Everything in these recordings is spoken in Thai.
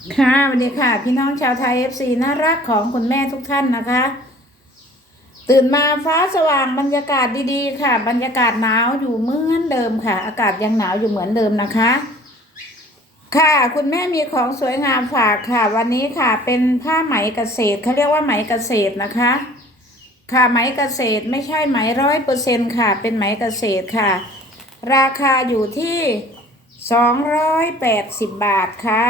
ค่ะสวัสดีค่ะ พี่น้องชาวไทยเอฟซีน่ารักของคุณแม่ทุกท่านนะคะ ตื่นมาฟ้าสว่างบรรยากาศดีๆ ค่ะ บรรยากาศหนาวอยู่เหมือนเดิมค่ะ อากาศยังหนาวอยู่เหมือนเดิมนะคะ ค่ะคุณแม่มีของสวยงามฝากค่ะ วันนี้ค่ะเป็นผ้าไหมเกษตรเขาเรียกว่าไหมเกษตรนะคะ ค่ะไหมเกษตรไม่ใช่ไหมร้อยเปอร์เซ็นค่ะ เป็นไหมเกษตรค่ะ ราคาอยู่ที่สองร้อยแปดสิบบาทค่ะ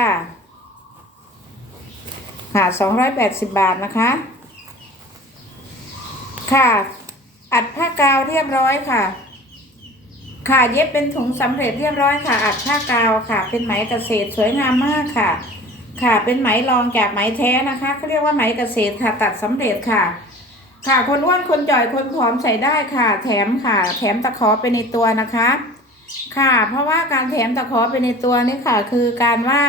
ค่ะสองร้อยแปดสิบบาทนะคะ ค่ะ อัดผ้ากาวเรียบร้อยค่ะ ค่ะเย็บเป็นถุงสำเร็จเรียบร้อยค่ะ อัดผ้ากาวค่ะ เป็นไหมเกษตรสวยงามมากค่ะ ค่ะ เป็นไหมรองจากไหมแท้นะคะเขาเรียกว่าไหมเกษตรค่ะ ตัดสำเร็จค่ะ ค่ะคนอ้วนคนจ่อยคนผอมใส่ได้ค่ะ แถมค่ะ แถมตะขอไปในตัวนะคะ ค่ะ เพราะว่าการแถมตะขอไปในตัวนี่ค่ะ คือการว่า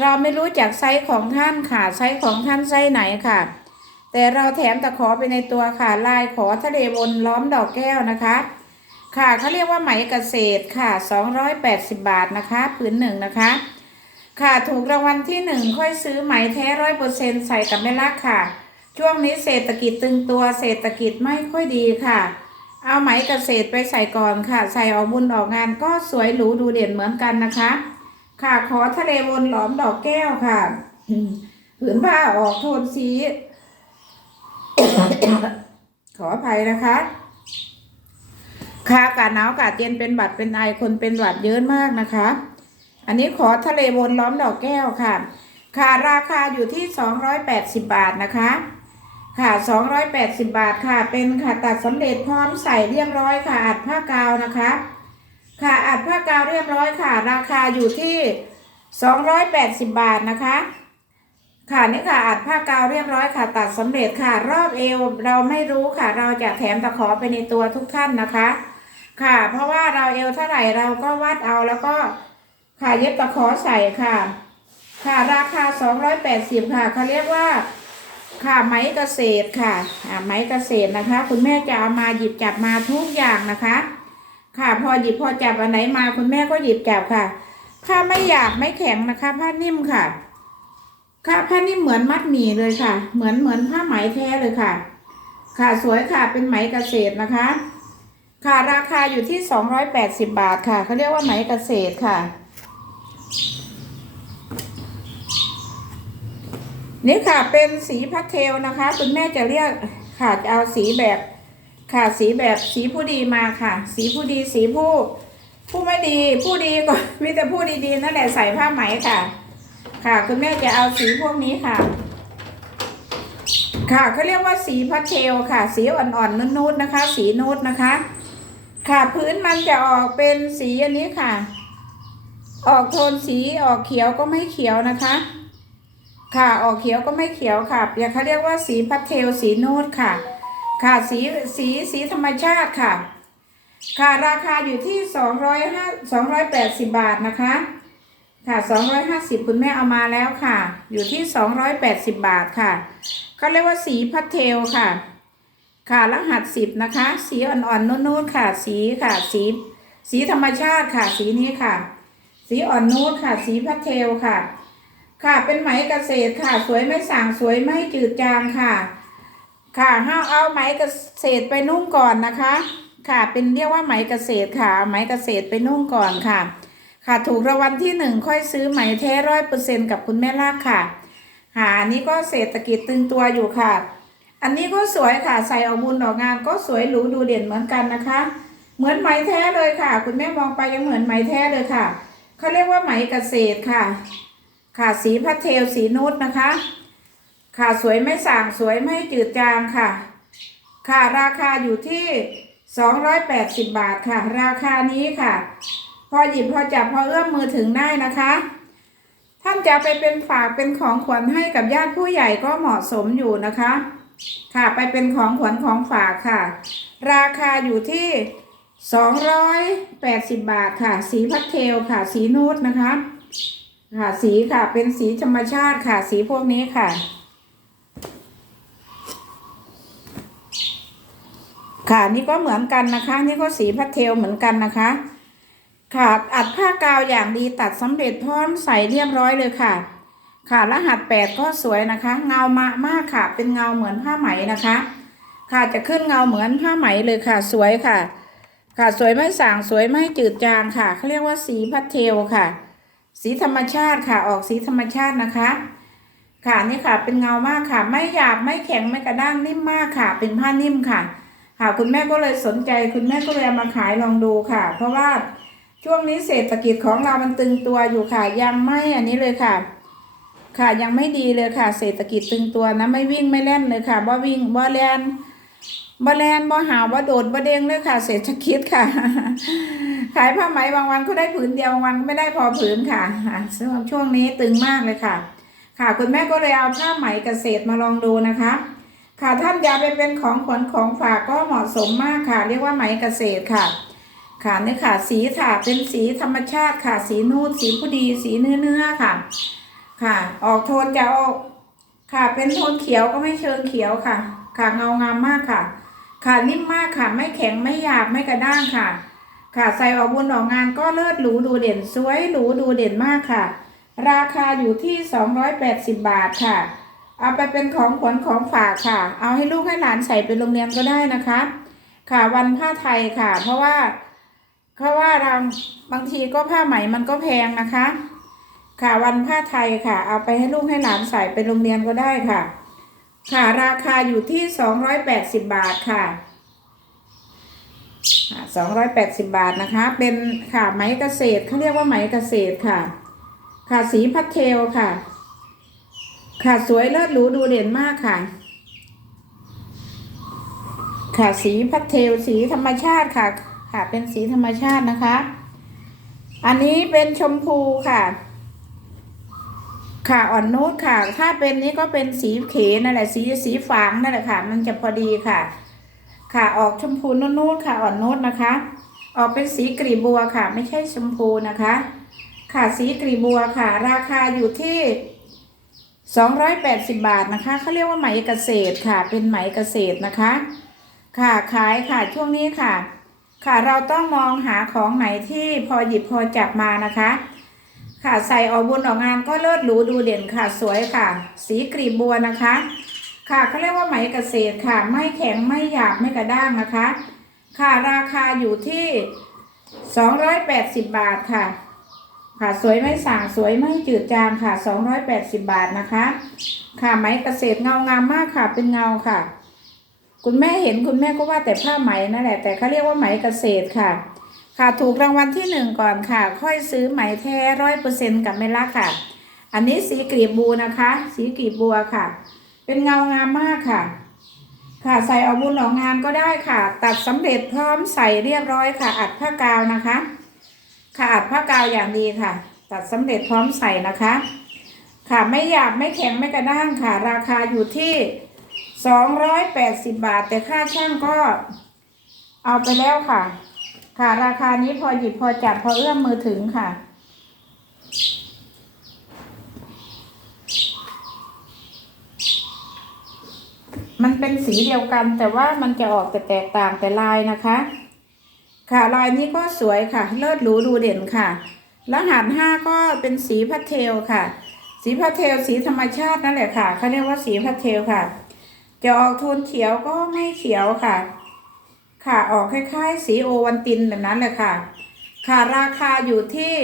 เราไม่รู้จักไซส์ของท่านค่ะ ไซส์ของท่านไซส์ไหนค่ะ แต่เราแถมตะขอไปในตัวค่ะ ลายขอทะเลบนล้อมดอกแก้วนะคะ ค่ะเขาเรียกว่าไหมเกษตรค่ะ 280 บาทนะคะ ผืนหนึ่งนะคะ ค่ะถูกรางวัลที่หนึ่งค่อยซื้อไหมแท้ร้อยเปอร์เซ็นใส่กับแม่ลักค่ะ ช่วงนี้เศรษฐกิจตึงตัวเศรษฐกิจไม่ค่อยดีค่ะ เอาไหมเกษตรไปใส่ก่อนค่ะ ใส่ออกบุญออกงานก็สวยหรูดูเด่นเหมือนกันนะคะ ค่ะ ขอทะเลบนหลอมดอกแก้วค่ะผืนผ้าออกโทนสี ขออภัยนะคะค่ะอากาศหนาวอากาศเย็นเป็นหวัดเป็นไอคนเป็นหวัดเยอะมากนะคะ อันนี้ขอทะเลบนล้อมดอกแก้วค่ะ ค่ะราคาอยู่ที่ 280 บาทนะคะ ค่ะ 280 บาทค่ะ เป็นค่ะตัดสำเร็จพร้อมใส่เรียบร้อยค่ะอัดผ้ากาวนะคะ ค่ะอัดผ้ากาวเรียบร้อยค่ะ ราคาอยู่ที่280บาทนะคะ ค่ะนี่ค่ะอัดผ้ากาวเรียบร้อยค่ะ ตัดสำเร็จค่ะ รอบเอวเราไม่รู้ค่ะ เราจะแถมตะขอไปในตัวทุกท่านนะคะ ค่ะ เพราะว่าเราเอวเท่าไหร่เราก็วัดเอาแล้วก็ค่ะเย็บตะขอใส่ค่ะ ค่ะราคา280ค่ะเขาเรียกว่าค่ะไหมเกษตรค่ะอ่าไหมเกษตรนะคะ คุณแม่จะเอามาหยิบจับมาทุกอย่างนะคะ ค่ะ พอหยิบพอจับอันไหนมาคุณแม่ก็หยิบจับค่ะผ้าไม่หยาบไม่แข็งนะคะ ผ้านิ่มค่ะ ค่ะผ้านิ่มเหมือนมัดหมี่เลยค่ะ เหมือนเหมือนผ้าไหมแท้เลยค่ะ ค่ะสวยค่ะเป็นไหมเกษตรนะคะ ค่ะราคาอยู่ที่280บาทค่ะเขาเรียกว่าไหมเกษตรค่ะ นี่ค่ะเป็นสีพาสเทลนะคะ คุณแม่จะเรียกค่ะจะเอาสีแบบ ค่ะสีแบบสีผู้ดีมาค่ะ สีผู้ดีสีผู้ผู้ไม่ดีผู้ดีก็มีแต่ผู้ดีๆนั่นแหละใส่ผ้าไหมค่ะ ค่ะคุณแม่จะเอาสีพวกนี้ค่ะ ค่ะเขาเรียกว่าสีพาสเทลค่ะ สีอ่อนๆนูดๆนะคะ สีนูดนะคะ ค่ะพื้นมันจะออกเป็นสีอันนี้ค่ะ ออกโทนสีออกเขียวก็ไม่เขียวนะคะ ค่ะออกเขียวก็ไม่เขียวค่ะอย่างเขาเรียกว่าสีพาสเทลสีนูดค่ะ ค่ะสีสีสีธรรมชาติค่ะ ค่ะราคาอยู่ที่สองร้อยห้าสองร้อยแปดสิบบาทนะคะ ค่ะสองร้อยห้าสิบคุณแม่เอามาแล้วค่ะ อยู่ที่สองร้อยแปดสิบบาทค่ะเขาเรียกว่าสีพาสเทลค่ะ ค่ะรหัสสิบนะคะ สีอ่อนๆนุ่นๆค่ะ สีค่ะ สีสีธรรมชาติค่ะ สีนี้ค่ะ สีอ่อนนูดค่ะ สีพาสเทลค่ะ ค่ะเป็นไหมเกษตรค่ะ สวยไม่สั่งสวยไม่จืดจางค่ะ ค่ะห้าเอาไหมเกษตรไปนุ่งก่อนนะคะ ค่ะ เป็นเรียกว่าไหมเกษตรค่ะ ไหมเกษตรไปนุ่งก่อนค่ะ ค่ะ ถูกรางวัลที่หนึ่งค่อยซื้อไหมแท้ร้อยเปอร์เซ็นกับคุณแม่ลากค่ะ ค่ะอันนี้ก็เศรษฐกิจตึงตัวอยู่ค่ะ อันนี้ก็สวยค่ะ ใส่ออกบุญออกงานก็สวยหรูดูเด่นเหมือนกันนะคะ เหมือนไหมแท้เลยค่ะ คุณแม่มองไปยังเหมือนไหมแท้เลยค่ะเขาเรียกว่าไหมเกษตรค่ะ ค่ะ สีพาสเทลสีนูดนะคะ ค่ะสวยไม่ส่างสวยไม่จืดจางค่ะ ค่ะราคาอยู่ที่ 280 บาทค่ะ ราคานี้ค่ะ พอหยิบพอจับพอเอื้อมมือถึงได้นะคะ ท่านจะไปเป็นฝากเป็นของขวัญให้กับญาติผู้ใหญ่ก็เหมาะสมอยู่นะคะ ค่ะไปเป็นของขวัญของฝากค่ะ ราคาอยู่ที่280 บาทค่ะ สีพัสเทลค่ะ สีนูดนะคะ ค่ะสีค่ะเป็นสีธรรมชาติค่ะ สีพวกนี้ค่ะ ค่ะนี่ก็เหมือนกันนะคะ นี่ก็สีพัสเทลเหมือนกันนะคะ ค่ะอัดผ้ากาวอย่างดีตัดสำเร็จพร้อมใส่เรียบร้อยเลยค่ะ ค่ะรหัสแปดก็สวยนะคะ เงามามากค่ะ เป็นเงาเหมือนผ้าไหมนะคะ ค่ะจะขึ้นเงาเหมือนผ้าไหมเลยค่ะ สวยค่ะ ค่ะสวยไม่สางสวยไม่จืดจางค่ะเขาเรียกว่าสีพัดเทลค่ะ สีธรรมชาติค่ะออกสีธรรมชาตินะคะค่ะนี่ค่ะเป็นเงามากค่ะ ไม่หยาบไม่แข็งไม่กระด้างนิ่มมากค่ะ เป็นผ้านิ่มค่ะ ค่ะคุณแม่ก็เลยสนใจ คุณแม่ก็เลยเอามาขายลองดูค่ะ เพราะว่าช่วงนี้เศรษฐกิจของเรามันตึงตัวอยู่ค่ะ ยังไม่อันนี้เลยค่ะ ค่ะยังไม่ดีเลยค่ะ เศรษฐกิจตึงตัวนะไม่วิ่งไม่เล่นเลยค่ะบ่วิ่งบ่แล่นบ่แลนบ่หาวบ่โดดบ่เด้งเลยค่ะ เศรษฐกิจค่ะ ขายผ้าไหมบางวันก็ได้ผืนเดียวบางวันก็ไม่ได้พอผืนค่ะอะสำหรับช่วงนี้ตึงมากเลยค่ะ ค่ะ คุณแม่ก็เลยเอาผ้าไหมเกษตรมาลองดูนะคะ ค่ะท่านอยาไปเป็นของขวัญของฝากก็เหมาะสมมากค่ะ เรียกว่าไหมเกษตรค่ะ ค่ะนี่ค่ะ สีค่ะเป็นสีธรรมชาติค่ะ สีนูดสีผู้ดี สีเนื้อเนื้อค่ะ ค่ะ ออกโทนจะออกค่ะ เป็นโทนเขียวก็ไม่เชิงเขียวค่ะ ค่ะเงางามมากค่ะ ค่ะนิ่มมากค่ะไม่แข็งไม่หยาบไม่กระด้างค่ะ ค่ะใส่ออกบุญออกงานก็เลิศหรูดูเด่นสวยหรูดูเด่นมากค่ะ ราคาอยู่ที่ 280 บาทค่ะ เอาไปเป็นของขวัญของฝากค่ะ เอาให้ลูกให้หลานใส่ไปโรงเรียนก็ได้นะคะ ค่ะวันผ้าไทยค่ะ เพราะว่าเพราะว่าเราบางทีก็ผ้าไหมมันก็แพงนะคะ ค่ะวันผ้าไทยค่ะ เอาไปให้ลูกให้หลานใส่ไปโรงเรียนก็ได้ค่ะ ค่ะราคาอยู่ที่280บบาทค่ะสองร้อยแปดสิบบาทนะคะ เป็นค่ะไหมเกษตรเขาเรียกว่าไหมเกษตรค่ะ ค่ะสีพัดเทลค่ะ ค่ะสวยเลิศหรูดูเด่นมากค่ะ ค่ะสีพัดเทลสีธรรมชาติค่ะ ค่ะเป็นสีธรรมชาตินะคะ อันนี้เป็นชมพูค่ะ ค่ะอ่อนนูดค่ะ ถ้าเป็นนี้ก็เป็นสีเขนั่นแหละสีสีฝางนั่นแหละค่ะ มันจะพอดีค่ะ ค่ะออกชมพูนูดๆค่ะ อ่อนนูดนะคะ ออกเป็นสีกลีบบัวค่ะ ไม่ใช่ชมพูนะคะ ค่ะสีกลีบบัวค่ะ ราคาอยู่ที่ 280 บาทนะคะเขาเรียกว่าไหมเกษตรค่ะ เป็นไหมเกษตรนะคะ ค่ะขายค่ะช่วงนี้ค่ะ ค่ะเราต้องมองหาของไหนที่พอหยิบพอจับมานะคะ ค่ะใส่ออกบุญออกงานก็เลิศหรูดูเด่นค่ะสวยค่ะ สีกลีบบัวนะคะ ค่ะเขาเรียกว่าไหมเกษตรค่ะ ไม่แข็งไม่หยาบไม่กระด้างนะคะ ค่ะราคาอยู่ที่ 280 บาทค่ะ ค่ะสวยไม่สางสวยไม่จืดจางค่ะ 280 บาทนะคะ ค่ะไหมเกษตรเงางามมากค่ะเป็นเงาค่ะ คุณแม่เห็นคุณแม่ก็ว่าแต่ผ้าไหมนั่นแหละแต่เขาเรียกว่าไหมเกษตรค่ะ ค่ะถูกรางวัลที่หนึ่งก่อนค่ะ ค่อยซื้อไหมแท้ร้อยเปอร์เซ็นต์กับเมล่าค่ะ อันนี้สีกลีบบูนะคะ สีกลีบบัวค่ะ เป็นเงางามมากค่ะ ค่ะใส่ออกบุญออกงานก็ได้ค่ะ ตัดสำเร็จพร้อมใส่เรียบร้อยค่ะ อัดผ้ากาวนะคะ ค่ะอัดผ้ากาวอย่างดีค่ะ ตัดสำเร็จพร้อมใส่นะคะ ค่ะไม่หยาบไม่แข็งไม่กระด้างค่ะ ราคาอยู่ที่ 280 บาท แต่ค่าช่างก็เอาไปแล้วค่ะ ค่ะราคานี้พอหยิบพอจับพอเอื้อมมือถึงค่ะมันเป็นสีเดียวกันแต่ว่ามันจะออกแต่แตกต่างแต่ลายนะคะ ค่ะลายนี้ก็สวยค่ะ เลิศหรูดูเด่นค่ะรหัสห้าก็เป็นสีพัสเทลค่ะ สีพัสเทลสีธรรมชาตินั่นแหละค่ะเขาเรียกว่าสีพัสเทลค่ะ จะออกโทนเขียวก็ไม่เขียวค่ะ ค่ะออกคล้ายๆ สีโอวันตินแบบนั้นเลยค่ะ ค่ะราคาอยู่ที่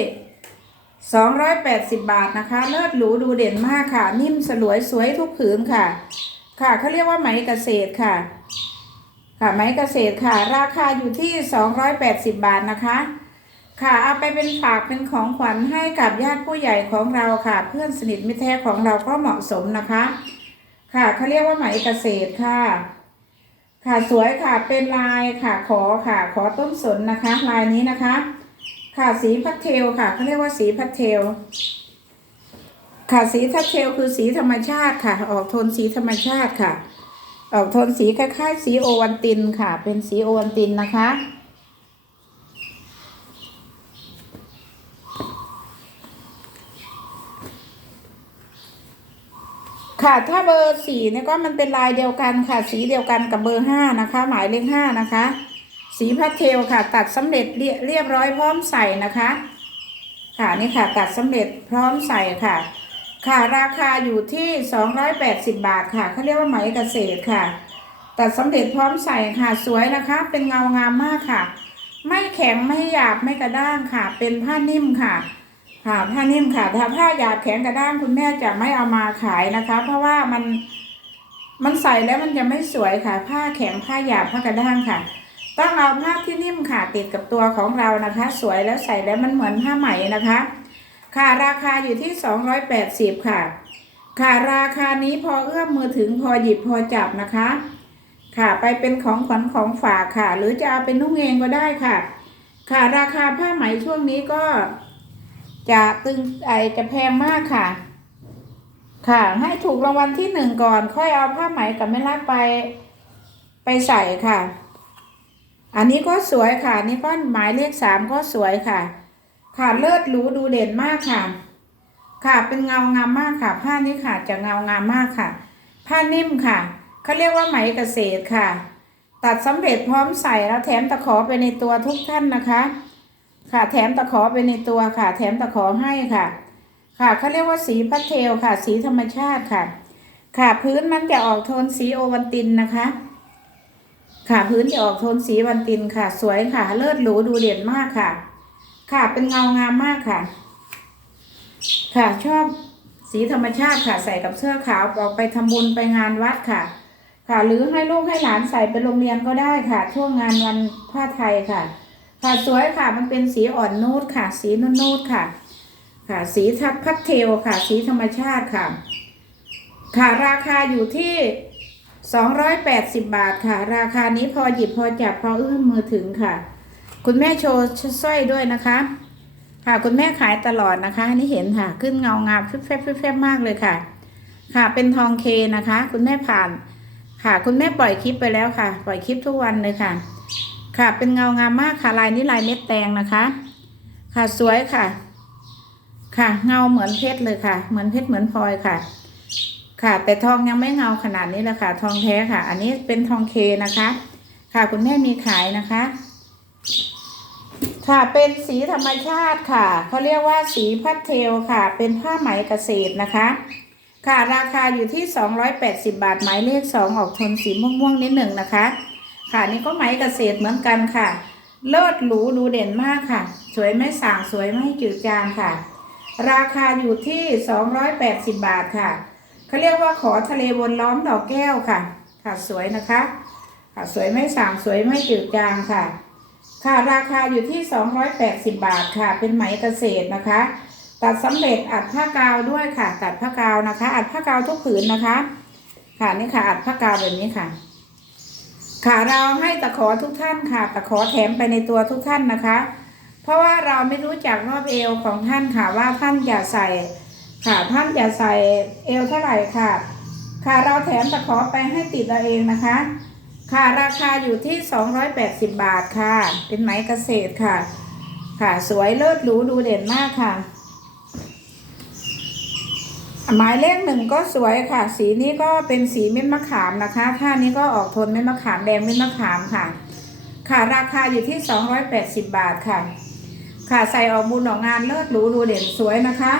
280 บาทนะคะ เลิศหรูดูเด่นมากค่ะ นิ่มสลวยสวยทุกผืนค่ะ ค่ะเขาเรียกว่าไหมเกษตรค่ะ ค่ะไหมเกษตรค่ะ ราคาอยู่ที่ 280 บาทนะคะ ค่ะเอาไปเป็นฝากเป็นของขวัญให้กับญาติผู้ใหญ่ของเราค่ะ เพื่อนสนิทมิตรแท้ของเราก็เหมาะสมนะคะ ค่ะเขาเรียกว่าไหมเกษตรค่ะ ค่ะสวยค่ะเป็นลายค่ะขอค่ะ ขอต้นสนนะคะ ลายนี้นะคะ ค่ะสีพัดเทลค่ะเขาเรียกว่าสีพัดเทลค่ะสีพัดเทลคือสีธรรมชาติค่ะ ออกโทนสีธรรมชาติค่ะ ออกโทนสีคล้ายๆ สีโอวันตินค่ะ เป็นสีโอวันตินนะคะ ค่ะถ้าเบอร์สี่เนี่ยก็มันเป็นลายเดียวกันค่ะ สีเดียวกันกับเบอร์ห้านะคะ หมายเลขห้านะคะ สีพาสเทลค่ะ ตัดสำเร็จเรียเรียบร้อยพร้อมใส่นะคะ ค่ะนี่ค่ะ ตัดสำเร็จพร้อมใส่ค่ะ ค่ะราคาอยู่ที่ 280 บาทค่ะเขาเรียกว่าไหมเกษตรค่ะ ตัดสำเร็จพร้อมใส่ค่ะสวยนะคะ เป็นเงางามมากค่ะ ไม่แข็งไม่หยาบไม่กระด้างค่ะ เป็นผ้านิ่มค่ะ ค่ะผ้านิ่มค่ะ ถ้าผ้าหยาบแข็งกระด้างคุณแม่จะไม่เอามาขายนะคะ เพราะว่ามันมันใส่แล้วมันจะไม่สวยค่ะ ผ้าแข็งผ้าหยาบผ้ากระด้างค่ะ ต้องเอาผ้าที่นิ่มค่ะติดกับตัวของเรานะคะ สวยแล้วใส่แล้วมันเหมือนผ้าไหมนะคะ ค่ะราคาอยู่ที่ 280 ค่ะ ค่ะราคานี้พอเอื้อมมือถึงพอหยิบพอจับนะคะ ค่ะไปเป็นของขวัญของฝากค่ะ หรือจะเอาเป็นนุ่งเองก็ได้ค่ะ ค่ะราคาผ้าไหมช่วงนี้ก็ จะตึงไอจะแพงมากค่ะ ค่ะให้ถูกรางวัลที่หนึ่งก่อน ค่อยเอาผ้าไหมกับแม่ลักไปไปใส่ค่ะ อันนี้ก็สวยค่ะนนี่ก็หมายเลขสามก็สวยค่ะ ค่ะเลิศรูดูเด่นมากค่ะ ค่ะเป็นเงางามมากค่ะ ผ้านี้ค่ะจะเงางามมากค่ะ ผ้านิ่มค่ะเขาเรียกว่าไหมเกษตรค่ะ ตัดสำเร็จพร้อมใส่แล้วแถมตะขอไปในตัวทุกท่านนะคะ ค่ะแถมตะขอไปในตัวค่ะ แถมตะขอให้ค่ะ ค่ะเขาเรียกว่าสีพัสเทลค่ะ สีธรรมชาติค่ะ ค่ะพื้นมันจะออกโทนสีโอวันตินนะคะ ค่ะพื้นจะออกโทนสีวันตินค่ะ สวยค่ะ เลิศหรูดูเด่นมากค่ะ ค่ะ เป็นเงางามมากค่ะ ค่ะ ชอบสีธรรมชาติค่ะ ใส่กับเสื้อขาวออกไปทำบุญไปงานวัดค่ะ ค่ะ หรือให้ลูกให้หลานใส่ไปโรงเรียนก็ได้ค่ะ ช่วงงานวันผ้าไทยค่ะ ค่ะสวยค่ะ มันเป็นสีอ่อนนูดค่ะ สีนุ่นนูดค่ะ ค่ะ สีทับพัดเทลค่ะ สีธรรมชาติค่ะ ค่ะ ราคาอยู่ที่280บาทค่ะ ราคานี้พอหยิบพอจับพอเอื้อมมือถึงค่ะ คุณแม่โชว์สร้อยด้วยนะคะ ค่ะคุณแม่ขายตลอดนะคะอันนี่เห็นค่ะ ขึ้นเงางามฟิบแฟบฟิบแฟบมากเลยค่ะ ค่ะเป็นทองเคนะคะ คุณแม่ผ่าน ค่ะ คุณแม่ปล่อยคลิปไปแล้วค่ะ ปล่อยคลิปทุกวันเลยค่ะ ค่ะเป็นเงางามมากค่ะลายนี้ลายเม็ดแตงนะคะ ค่ะสวยค่ะ ค่ะเงาเหมือนเพชรเลยค่ะ เหมือนเพชรเหมือนพลอยค่ะ ค่ะแต่ทองยังไม่เงาขนาดนี้เลยค่ะ ทองแท้ค่ะ อันนี้เป็นทองเคนะคะ ค่ะคุณแม่มีขายนะคะ ค่ะเป็นสีธรรมชาติค่ะเขาเรียกว่าสีพัดเทลค่ะ เป็นผ้าไหมเกษตรนะคะ ค่ะราคาอยู่ที่ 280 บาทหมายเลข2ออกโทนสีม่วงๆนิดหนึ่งนะคะ ค่ะนี่ก็ไหมเกษตรเหมือนกันค่ะ เลิศหรูดูเด่นมากค่ะ สวยไม่ส่างสวยไม่จืดจางค่ะ ราคาอยู่ที่ 280 บาทค่ะเขาเรียกว่าขอทะเลบนล้อมดอกแก้วค่ะ ค่ะสวยนะคะ ค่ะสวยไม่ส่างสวยไม่จืดจางค่ะ ค่ะราคาอยู่ที่ 280 บาทค่ะ เป็นไหมเกษตรนะคะ ตัดสำเร็จอัดผ้ากาวด้วยค่ะ ตัดผ้ากาวนะคะ อัดผ้ากาวทุกผืนนะคะ ค่ะนี่ค่ะ อัดผ้ากาวแบบนี้ค่ะ ค่ะเราให้ตะขอทุกท่านค่ะ ตะขอแถมไปในตัวทุกท่านนะคะ เพราะว่าเราไม่รู้จักรอบเอวของท่านค่ะว่าท่านจะใส่ ค่ะท่านจะใส่เอวเท่าไหร่ค่ะ ค่ะเราแถมตะขอไปให้ติดเราเองนะคะ ค่ะราคาอยู่ที่ 280 บาทค่ะ เป็นไหมเกษตรค่ะ ค่ะสวยเลิศหรูดูเด่นมากค่ะ หมายเลขหนึ่งก็สวยค่ะ สีนี้ก็เป็นสีเม็ดมะขามนะคะท่านี้ก็ออกทนเม็ดมะขามแดงเม็ดมะขามค่ะ ค่ะราคาอยู่ที่ 280 บาทค่ะ ค่ะใส่ออกบุญออกงานเลิศหรูดูเด่นสวยนะคะ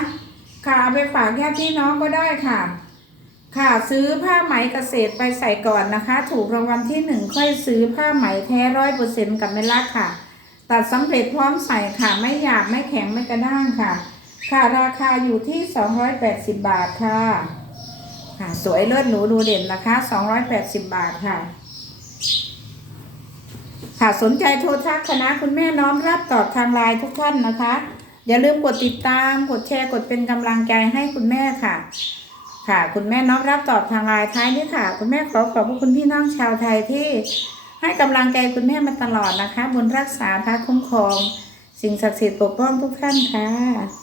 ค่ะเอาไปฝากญาติพี่น้องก็ได้ค่ะ ค่ะซื้อผ้าไหมเกษตรไปใส่ก่อนนะคะ ถูกรางวัลที่หนึ่งค่อยซื้อผ้าไหมแท้ร้อยเปอร์เซ็นต์กับเมลักค่ะ ตัดสำเร็จพร้อมใส่ค่ะไม่หยาบไม่แข็งไม่กระด้างค่ะ ค่ะราคาอยู่ที่280บบาทค่ะ ค่ะสวยเลิศหรูดูเด่นนะคะ280บาทค่ะ ค่ะสนใจโทรทักคณะคุณแม่น้อมรับตอบทางไลน์ทุกท่านนะคะ อย่าลืมกดติดตามกดแชร์กดเป็นกำลังใจให้คุณแม่ค่ะ ค่ะ คุณแม่น้อมรับตอบทางไลน์ท้ายนี้ค่ะ คุณแม่ขอขอบพระคุณพี่น้องชาวไทยที่ให้กำลังใจคุณแม่มาตลอดนะคะ บุญรักษาพระคุ้มครอง สิ่งศักดิ์สิทธิ์ปกป้องทุกท่านค่ะ